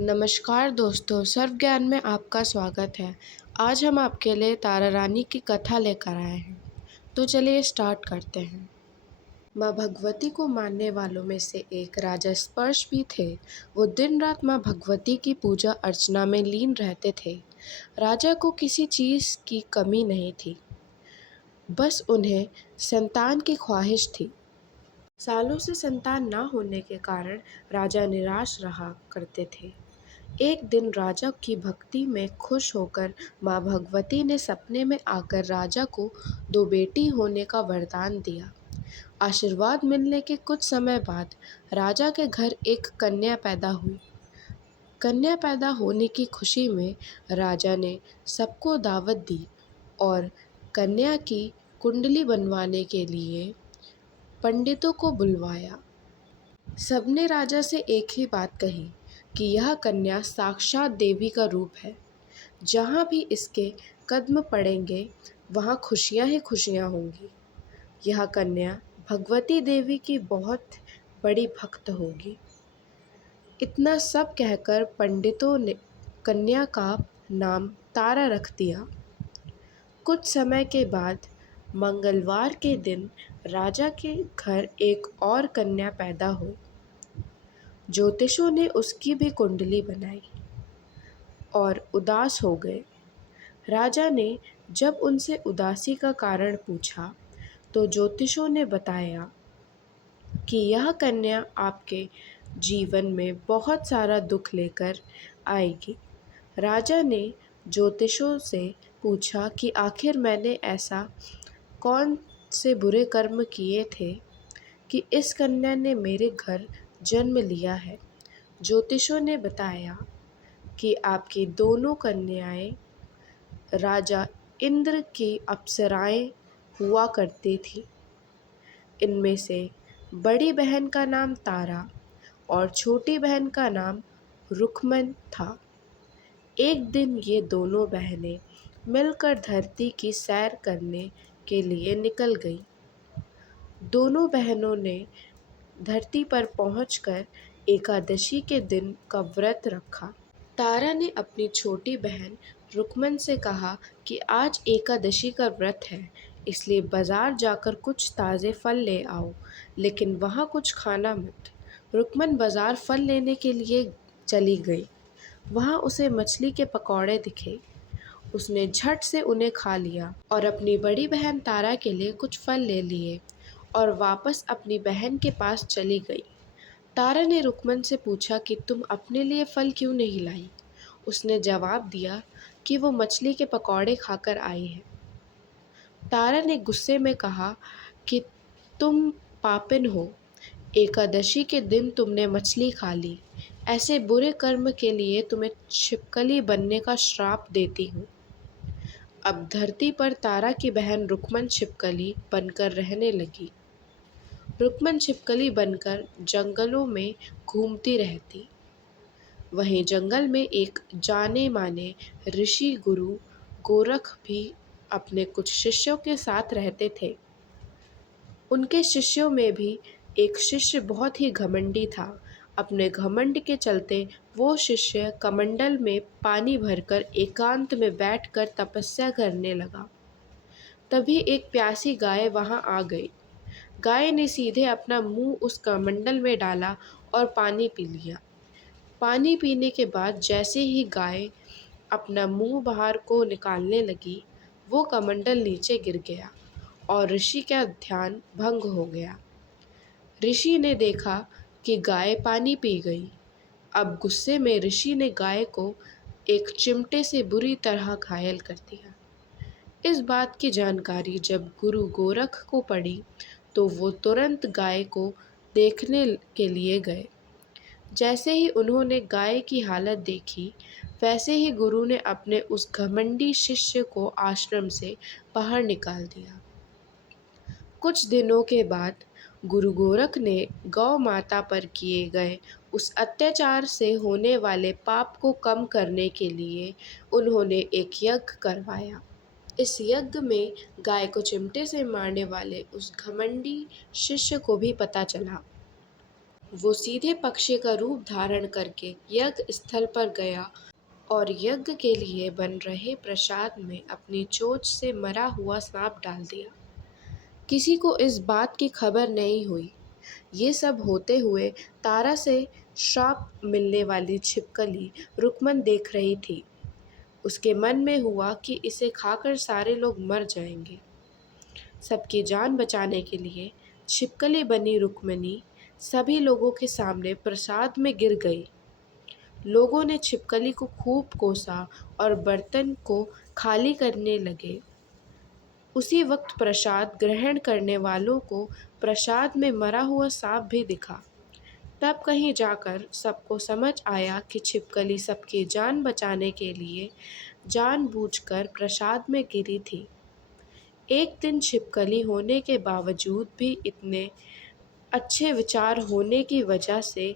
नमस्कार दोस्तों, सर्व ज्ञान में आपका स्वागत है। आज हम आपके लिए तारा रानी की कथा लेकर आए हैं। तो चलिए स्टार्ट करते हैं। माँ भगवती को मानने वालों में से एक राजा स्पर्श भी थे। वो दिन रात माँ भगवती की पूजा अर्चना में लीन रहते थे। राजा को किसी चीज़ की कमी नहीं थी, बस उन्हें संतान की ख्वाहिश थी। सालों से संतान न होने के कारण राजा निराश रहा करते थे। एक दिन राजा की भक्ति में खुश होकर माँ भगवती ने सपने में आकर राजा को 2 बेटी होने का वरदान दिया। आशीर्वाद मिलने के कुछ समय बाद राजा के घर एक कन्या पैदा हुई। कन्या पैदा होने की खुशी में राजा ने सबको दावत दी और कन्या की कुंडली बनवाने के लिए पंडितों को बुलवाया। सबने राजा से एक ही बात कही कि यह कन्या साक्षात देवी का रूप है। जहाँ भी इसके कदम पड़ेंगे वहाँ खुशियाँ ही खुशियाँ होंगी। यह कन्या भगवती देवी की बहुत बड़ी भक्त होगी। इतना सब कहकर पंडितों ने कन्या का नाम तारा रख दिया। कुछ समय के बाद मंगलवार के दिन राजा के घर एक और कन्या पैदा हुई। ज्योतिषों ने उसकी भी कुंडली बनाई और उदास हो गए। राजा ने जब उनसे उदासी का कारण पूछा तो ज्योतिषों ने बताया कि यह कन्या आपके जीवन में बहुत सारा दुख लेकर आएगी। राजा ने ज्योतिषों से पूछा कि आखिर मैंने ऐसा कौन से बुरे कर्म किए थे कि इस कन्या ने मेरे घर जन्म लिया है। ज्योतिषों ने बताया कि आपकी दोनों कन्याएं राजा इंद्र की अप्सराएं हुआ करती थी। इनमें से बड़ी बहन का नाम तारा और छोटी बहन का नाम रुक्मन था। एक दिन ये दोनों बहनें मिलकर धरती की सैर करने के लिए निकल गईं। दोनों बहनों ने धरती पर पहुंचकर एकादशी के दिन का व्रत रखा। तारा ने अपनी छोटी बहन रुक्मन से कहा कि आज एकादशी का व्रत है, इसलिए बाजार जाकर कुछ ताज़े फल ले आओ, लेकिन वहाँ कुछ खाना मत। रुक्मन बाजार फल लेने के लिए चली गई। वहाँ उसे मछली के पकौड़े दिखे। उसने झट से उन्हें खा लिया और अपनी बड़ी बहन तारा के लिए कुछ फल ले लिए और वापस अपनी बहन के पास चली गई। तारा ने रुक्मन से पूछा कि तुम अपने लिए फल क्यों नहीं लाई? उसने जवाब दिया कि वो मछली के पकौड़े खाकर आई है। तारा ने गुस्से में कहा कि तुम पापिन हो, एकादशी के दिन तुमने मछली खा ली। ऐसे बुरे कर्म के लिए तुम्हें छिपकली बनने का श्राप देती हूँ। अब धरती पर तारा की बहन रुक्मन छिपकली बनकर रहने लगी। रुक्मन छिपकली बनकर जंगलों में घूमती रहती। वहीं जंगल में एक जाने माने ऋषि गुरु गोरख भी अपने कुछ शिष्यों के साथ रहते थे। उनके शिष्यों में भी एक शिष्य बहुत ही घमंडी था। अपने घमंड के चलते वो शिष्य कमंडल में पानी भरकर एकांत में बैठकर तपस्या करने लगा। तभी एक प्यासी गाय वहां आ गई। गाय ने सीधे अपना मुंह उस कमंडल में डाला और पानी पी लिया। पानी पीने के बाद जैसे ही गाय अपना मुंह बाहर को निकालने लगी, वो कमंडल नीचे गिर गया और ऋषि का ध्यान भंग हो गया। ऋषि ने देखा कि गाय पानी पी गई। अब गुस्से में ऋषि ने गाय को एक चिमटे से बुरी तरह घायल कर दिया। इस बात की जानकारी जब गुरु गोरख को पड़ी तो वो तुरंत गाय को देखने के लिए गए। जैसे ही उन्होंने गाय की हालत देखी, वैसे ही गुरु ने अपने उस घमंडी शिष्य को आश्रम से बाहर निकाल दिया। कुछ दिनों के बाद गुरु गोरख ने गौ माता पर किए गए उस अत्याचार से होने वाले पाप को कम करने के लिए उन्होंने एक यज्ञ करवाया। इस यज्ञ में गाय को चिमटे से मारने वाले उस घमंडी शिष्य को भी पता चला। वो सीधे पक्षी का रूप धारण करके यज्ञ स्थल पर गया और यज्ञ के लिए बन रहे प्रसाद में अपनी चोंच से मरा हुआ सांप डाल दिया। किसी को इस बात की खबर नहीं हुई। ये सब होते हुए तारा से श्राप मिलने वाली छिपकली रुकमन देख रही थी। उसके मन में हुआ कि इसे खाकर सारे लोग मर जाएंगे। सबकी जान बचाने के लिए छिपकली बनी रुक्मिणी सभी लोगों के सामने प्रसाद में गिर गई। लोगों ने छिपकली को खूब कोसा और बर्तन को खाली करने लगे। उसी वक्त प्रसाद ग्रहण करने वालों को प्रसाद में मरा हुआ सांप भी दिखा। तब कहीं जाकर सबको समझ आया कि छिपकली सबकी जान बचाने के लिए जानबूझकर प्रसाद में गिरी थी। एक दिन छिपकली होने के बावजूद भी इतने अच्छे विचार होने की वजह से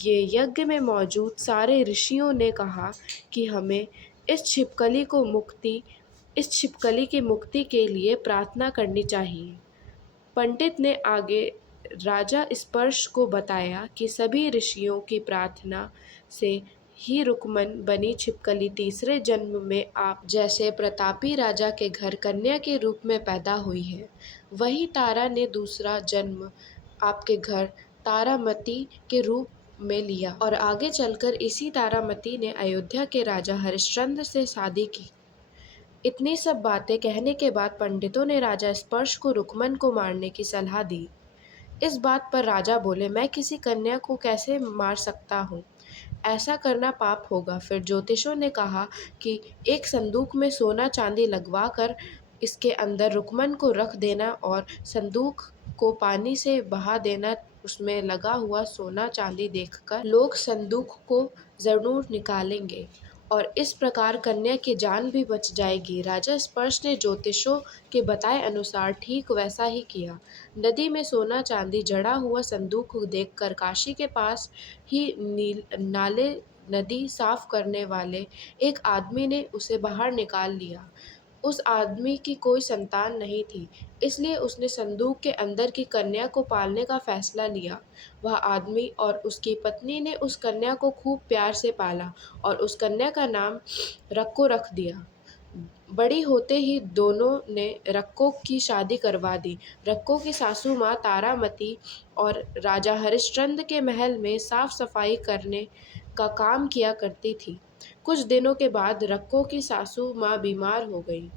ये यज्ञ में मौजूद सारे ऋषियों ने कहा कि हमें इस छिपकली की मुक्ति के लिए प्रार्थना करनी चाहिए। पंडित ने आगे राजा स्पर्श को बताया कि सभी ऋषियों की प्रार्थना से ही रुक्मन बनी छिपकली तीसरे जन्म में आप जैसे प्रतापी राजा के घर कन्या के रूप में पैदा हुई है। वही तारा ने दूसरा जन्म आपके घर तारामती के रूप में लिया और आगे चलकर इसी तारामती ने अयोध्या के राजा हरिश्चंद्र से शादी की। इतनी सब बातें कहने के बाद पंडितों ने राजा स्पर्श को रुक्मन को मारने की सलाह दी। इस बात पर राजा बोले, मैं किसी कन्या को कैसे मार सकता हूँ? ऐसा करना पाप होगा। फिर ज्योतिषों ने कहा कि एक संदूक में सोना चांदी लगवा कर इसके अंदर रुक्मन को रख देना और संदूक को पानी से बहा देना। उसमें लगा हुआ सोना चांदी देखकर लोग संदूक को जरूर निकालेंगे और इस प्रकार कन्या की जान भी बच जाएगी। राजा स्पर्श ने ज्योतिषों के बताए अनुसार ठीक वैसा ही किया। नदी में सोना चांदी जड़ा हुआ संदूक को देखकर काशी के पास ही नाले नदी साफ करने वाले एक आदमी ने उसे बाहर निकाल लिया। उस आदमी की कोई संतान नहीं थी, इसलिए उसने संदूक के अंदर की कन्या को पालने का फैसला लिया। वह आदमी और उसकी पत्नी ने उस कन्या को खूब प्यार से पाला और उस कन्या का नाम रक्को रख दिया। बड़ी होते ही दोनों ने रक्को की शादी करवा दी। रक्को की सासू माँ तारामती और राजा हरिश्चंद्र के महल में साफ सफाई करने का काम किया करती थी। कुछ दिनों के बाद रक्को की सासू माँ बीमार हो गई।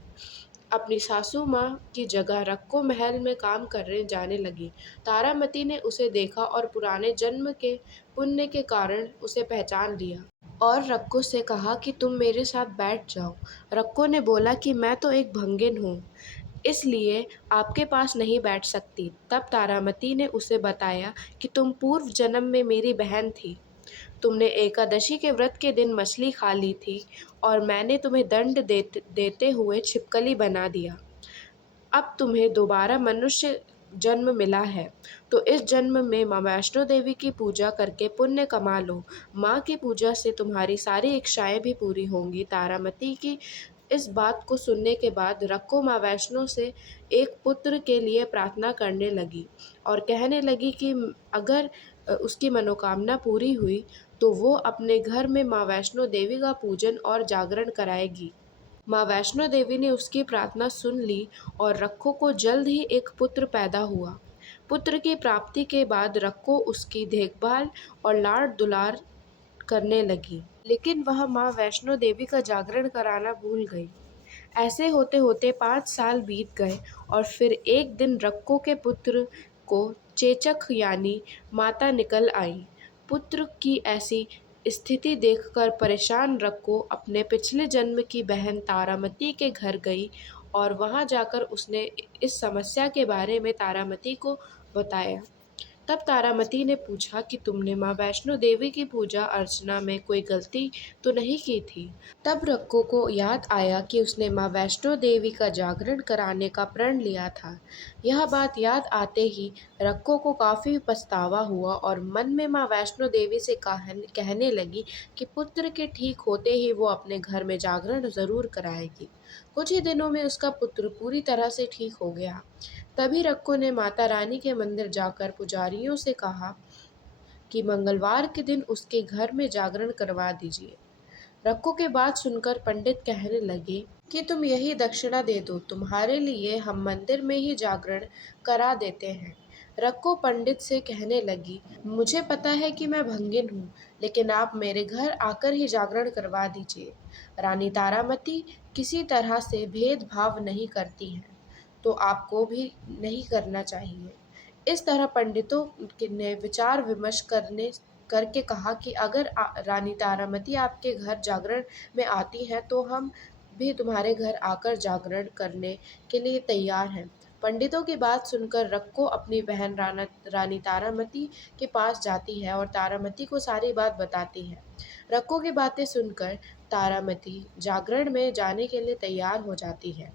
अपनी सासू माँ की जगह रक्को महल में काम करने जाने लगी। तारामती ने उसे देखा और पुराने जन्म के पुण्य के कारण उसे पहचान लिया और रक्को से कहा कि तुम मेरे साथ बैठ जाओ। रक्को ने बोला कि मैं तो एक भंगिन हूँ, इसलिए आपके पास नहीं बैठ सकती। तब तारामती ने उसे बताया कि तुम पूर्व जन्म में मेरी बहन थी। तुमने एकादशी के व्रत के दिन मछली खा ली थी और मैंने तुम्हें दंड देते हुए छिपकली बना दिया। अब तुम्हें दोबारा मनुष्य जन्म मिला है, तो इस जन्म में माँ वैष्णो देवी की पूजा करके पुण्य कमा लो। माँ की पूजा से तुम्हारी सारी इच्छाएं भी पूरी होंगी। तारामती की इस बात को सुनने के बाद रक्को माँ वैष्णो से एक पुत्र के लिए प्रार्थना करने लगी और कहने लगी कि अगर उसकी मनोकामना पूरी हुई तो वो अपने घर में माँ वैष्णो देवी का पूजन और जागरण कराएगी। माँ वैष्णो देवी ने उसकी प्रार्थना सुन ली और रक्को को जल्द ही एक पुत्र पैदा हुआ। पुत्र की प्राप्ति के बाद रक्को उसकी देखभाल और लाड दुलार करने लगी, लेकिन वह माँ वैष्णो देवी का जागरण कराना भूल गई। ऐसे होते होते 5 साल बीत गए और फिर एक दिन रक्को के पुत्र को चेचक यानी माता निकल आई। पुत्र की ऐसी स्थिति देखकर परेशान रक्को अपने पिछले जन्म की बहन तारामती के घर गई और वहां जाकर उसने इस समस्या के बारे में तारामती को बताया। तब तारामती ने पूछा कि तुमने माँ वैष्णो देवी की पूजा अर्चना में कोई गलती तो नहीं की थी? तब रक्को को याद आया कि उसने माँ वैष्णो देवी का जागरण कराने का प्रण लिया था। यह बात याद आते ही रक्को को काफ़ी पछतावा हुआ और मन में माँ वैष्णो देवी से कहने लगी कि पुत्र के ठीक होते ही वो अपने घर में जागरण ज़रूर कराएगी। कुछ ही दिनों में उसका पुत्र पूरी तरह से ठीक हो गया। तभी रक्को ने माता रानी के मंदिर जाकर पुजारियों से कहा कि मंगलवार के दिन उसके घर में जागरण करवा दीजिए। रक्को के बात सुनकर पंडित कहने लगे कि तुम यही दक्षिणा दे दो, तुम्हारे लिए हम मंदिर में ही जागरण करा देते हैं। रक्को पंडित से कहने लगी, मुझे पता है कि मैं भंगिन हूँ, लेकिन आप मेरे घर आकर ही जागरण करवा दीजिए। रानी तारामती किसी तरह से भेदभाव नहीं करती हैं, तो आपको भी नहीं करना चाहिए। इस तरह पंडितों ने विचार विमर्श करके कहा कि अगर रानी तारामती आपके घर जागरण में आती हैं तो हम भी तुम्हारे घर आकर जागरण करने के लिए तैयार हैं। पंडितों की बात सुनकर रक्को अपनी बहन रानी तारामती के पास जाती है और तारामती को सारी बात बताती है। रक्को की बातें सुनकर तारामती जागरण में जाने के लिए तैयार हो जाती है।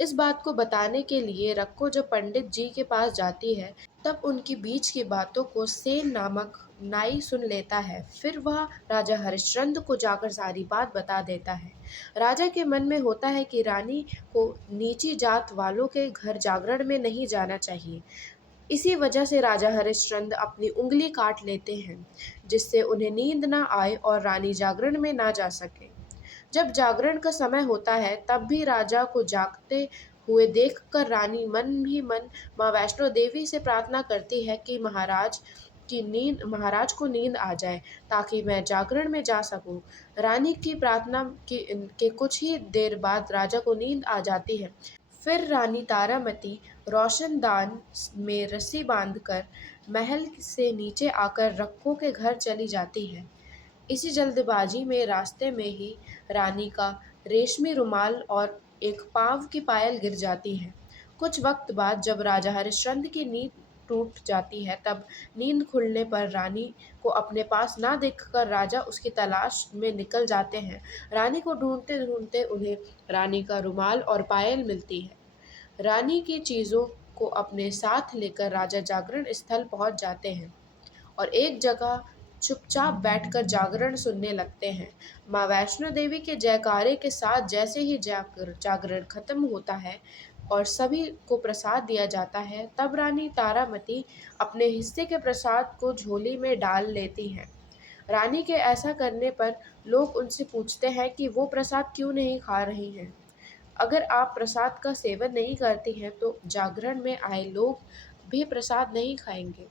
इस बात को बताने के लिए रक्को जब पंडित जी के पास जाती है, तब उनकी बीच की बातों को सेन नामक नाई सुन लेता है। फिर वह राजा हरिश्चंद्र को जाकर सारी बात बता देता है। राजा के मन में होता है कि रानी को नीची जात वालों के घर जागरण में नहीं जाना चाहिए। इसी वजह से राजा हरिश्चंद्र अपनी उंगली काट लेते हैं, जिससे उन्हें नींद ना आए और रानी जागरण में ना जा सके। जब जागरण का समय होता है, तब भी राजा को जागते हुए देखकर रानी मन ही मन माँ वैष्णो देवी से प्रार्थना करती है कि महाराज को नींद आ जाए, ताकि मैं जागरण में जा सकूं। रानी की प्रार्थना के कुछ ही देर बाद राजा को नींद आ जाती है। फिर रानी तारामती रोशनदान में रस्सी बांधकर महल से नीचे आकर रक्को के घर चली जाती है। इसी जल्दबाजी में रास्ते में ही रानी का रेशमी रुमाल और एक पाँव की पायल गिर जाती है। कुछ वक्त बाद जब राजा हरिश्चंद्र की नींद टूट जाती है, तब नींद खुलने पर रानी को अपने पास ना देखकर राजा उसकी तलाश में निकल जाते हैं। रानी को ढूंढते ढूंढते उन्हें रानी का रुमाल और पायल मिलती है। रानी की चीज़ों को अपने साथ लेकर राजा जागरण स्थल पहुंच जाते हैं और एक जगह चुपचाप बैठकर जागरण सुनने लगते हैं। माँ वैष्णो देवी के जयकारे के साथ जैसे ही जागरण खत्म होता है और सभी को प्रसाद दिया जाता है, तब रानी तारामती अपने हिस्से के प्रसाद को झोली में डाल लेती हैं। रानी के ऐसा करने पर लोग उनसे पूछते हैं कि वो प्रसाद क्यों नहीं खा रही हैं। अगर आप प्रसाद का सेवन नहीं करती हैं, तो जागरण में आए लोग भी प्रसाद नहीं खाएंगे।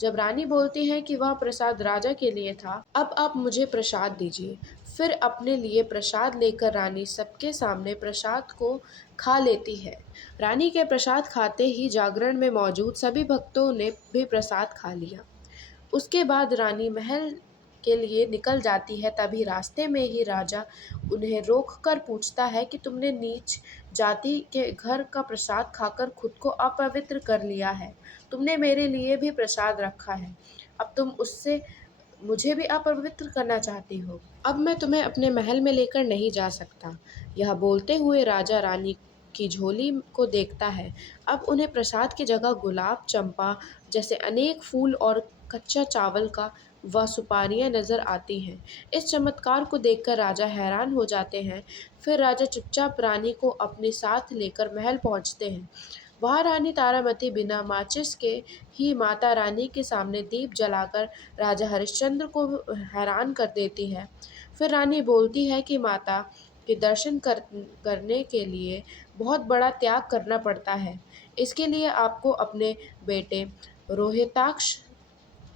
जब रानी बोलती है कि वह प्रसाद राजा के लिए था, अब आप मुझे प्रसाद दीजिए। फिर अपने लिए प्रसाद लेकर रानी सबके सामने प्रसाद को खा लेती है। रानी के प्रसाद खाते ही जागरण में मौजूद सभी भक्तों ने भी प्रसाद खा लिया। उसके बाद रानी महल के लिए निकल जाती है। तभी रास्ते में ही राजा उन्हें रोककर पूछता है कि तुमने नीच जाति के घर का प्रसाद खाकर खुद को अपवित्र कर लिया है। तुमने मेरे लिए भी प्रसाद रखा है, अब तुम उससे मुझे भी अपवित्र करना चाहती हो। अब मैं तुम्हें अपने महल में लेकर नहीं जा सकता। यह बोलते हुए राजा रानी की झोली को देखता है। अब उन्हें प्रसाद की जगह गुलाब, चंपा जैसे अनेक फूल और कच्चा चावल का व सुपारियां नजर आती हैं। इस चमत्कार को देखकर राजा हैरान हो जाते हैं। फिर राजा चुपचाप रानी को अपने साथ लेकर महल पहुंचते हैं। वहाँ रानी तारामती बिना माचिस के ही माता रानी के सामने दीप जलाकर राजा हरिश्चंद्र को हैरान कर देती है। फिर रानी बोलती है कि माता के दर्शन करने के लिए बहुत बड़ा त्याग करना पड़ता है। इसके लिए आपको अपने बेटे रोहिताक्ष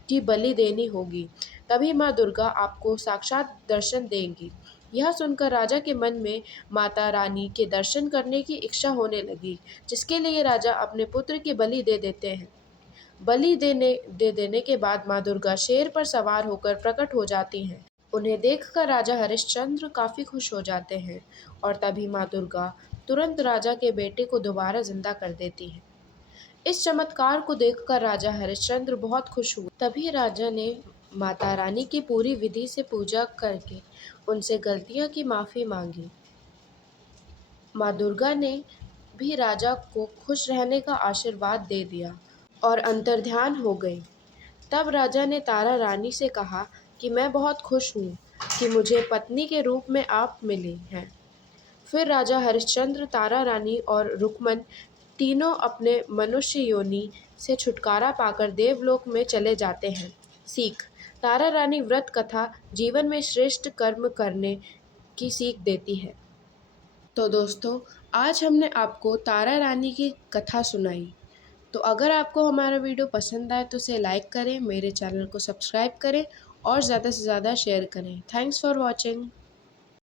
की बलि देनी होगी, तभी माँ दुर्गा आपको साक्षात दर्शन देंगी। यह सुनकर राजा के मन में माता रानी के दर्शन करने की इच्छा होने लगी, जिसके लिए राजा अपने पुत्र की बलि दे देते हैं। बलि दे देने के बाद माँ दुर्गा शेर पर सवार होकर प्रकट हो जाती हैं। उन्हें देखकर राजा हरिश्चंद्र काफ़ी खुश हो जाते हैं और तभी माँ दुर्गा तुरंत राजा के बेटे को दोबारा जिंदा कर देती हैं। इस चमत्कार को देखकर राजा हरिश्चंद्र बहुत खुश हुए। तभी राजा ने माता रानी की पूरी विधि से पूजा करके उनसे गलतियों की माफ़ी मांगी। माँ दुर्गा ने भी राजा को खुश रहने का आशीर्वाद दे दिया और अंतर्ध्यान हो गई। तब राजा ने तारा रानी से कहा कि मैं बहुत खुश हूँ कि मुझे पत्नी के रूप में आप मिली हैं। फिर राजा हरिश्चंद्र, तारा रानी और रुक्मन तीनों अपने मनुष्य योनि से छुटकारा पाकर देवलोक में चले जाते हैं। सीख। तारा रानी व्रत कथा जीवन में श्रेष्ठ कर्म करने की सीख देती है। तो दोस्तों, आज हमने आपको तारा रानी की कथा सुनाई। तो अगर आपको हमारा वीडियो पसंद आए तो उसे लाइक करें, मेरे चैनल को सब्सक्राइब करें और ज़्यादा से ज़्यादा शेयर करें। Thanks for watching.